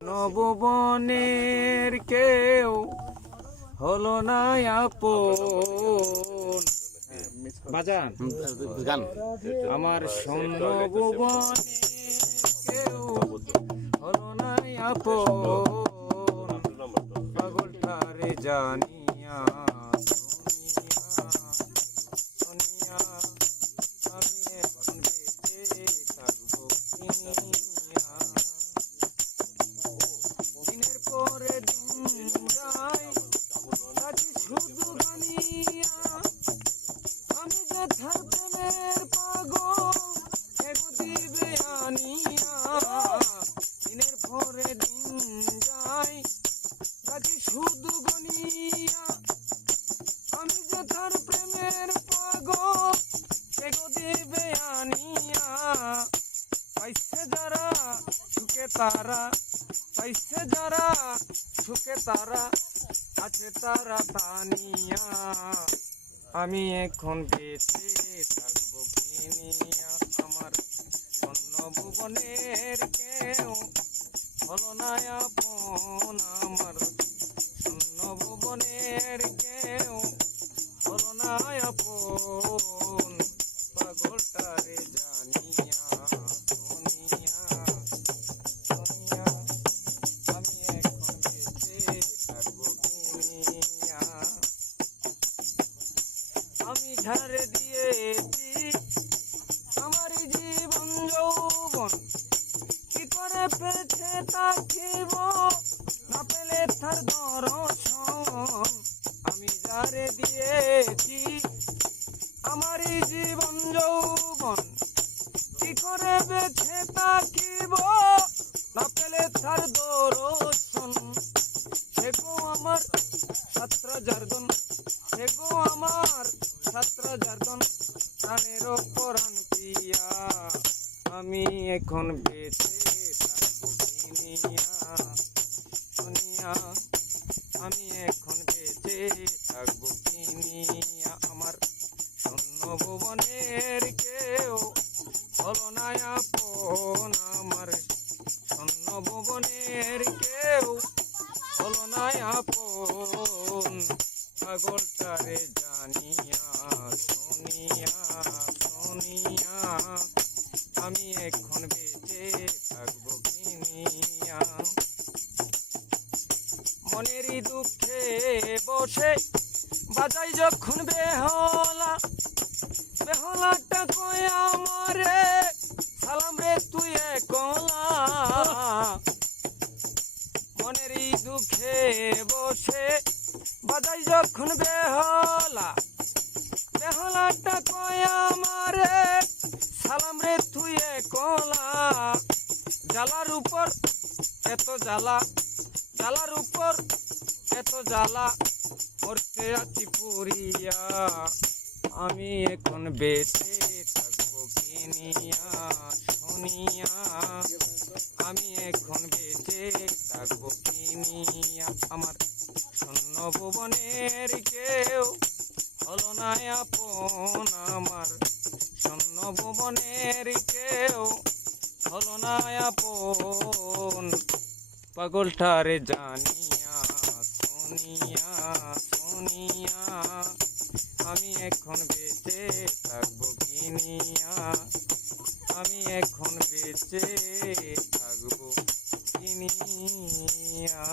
নববনের কেউ হলো না আপন বাজান গান আমার শূন্য ভুবনে কেউ হলো না আপন পাগলটারে জানিয়া শুনিয়া আমি এখন বেঁচে থাকবো কিনিয়া দিনের পরে দিন যায় কাটি শুধু গানিয়া আমি যে থার প্রেমের পাগল এগো দিবে আনিয়া দিনের পরে দিন যায় কাটি শুধু গনিয়া আমি যে থার প্রেমের পাগল এগো দিবে আনিয়া পাইছে যারা সুখে তারা পাইছে যারা সুখে তারা আছে তারা তানিয়া আমি এখন বেঁচে থাকবো কিনিয়া আমার স্বর্ণ ভুবনের কেউ হলো না আপন আমার স্বর্ণ ভুবনের কেউ হলো না আপন পাগলটারে জানিয়া শুনিয়া শুনিয়া আমি এখন বেঁচে থাকবো কিনিয়া আমি ঝাড়ে দিয়েছি আমার জীবন যৌবন কি করে পেছে থাকিব না পেলে তার দর্শন আমি ঝাড়ে দিয়েছি আমার জীবন যৌবন কি করে বেছে থাকিব না পেলে তার দর্শন সে গো আমার ছাত্র জার্দন সে গো আমার ছাত্র জার্দন প্রাণের পরাণ প্রিয়া আমি এখন বেঁচে থাকবো কিনিয়া শুনিয়া আমি এখন বেঁচে থাকবো কিনিয়া আমার স্বর্ণ ভুবনের কেউ হলো না আপন আমার স্বর্ণ ভুবনের কেউ হলো না আপন পাগলটারে জানিয়া শুনিয়া শুনিয়া আমি এখন বেঁচে থাকবো কিনিয়া মনেরই দুঃখে বসে বাজাই যখন বেহলা বেহলাটা কই আমারে সালাম রে তুই একলা মনেরই দুঃখে বসে বাজাই যখন বেহলা বেহলাটা কয় আমারে সালাম রে তুই একলা জ্বালার উপর এত জ্বালা জ্বালার উপর এত জ্বালা মরতে আছি পুরিয়া আমি এখন বেঁচে থাকবো কিনিয়া শুনিয়া আমি এখন বেঁচে থাকবো কিনিয়া আমার স্বর্ণ ভুবনের কেউ হলো না আপন আমার স্বর্ণ ভুবনের কেউ হলো না আপন পাগলটারে জানিয়া শুনিয়া শুনিয়া আমি এখন বেঁচে থাকবো কিনিয়া আমি এখন বেঁচে থাকবো কিনিয়া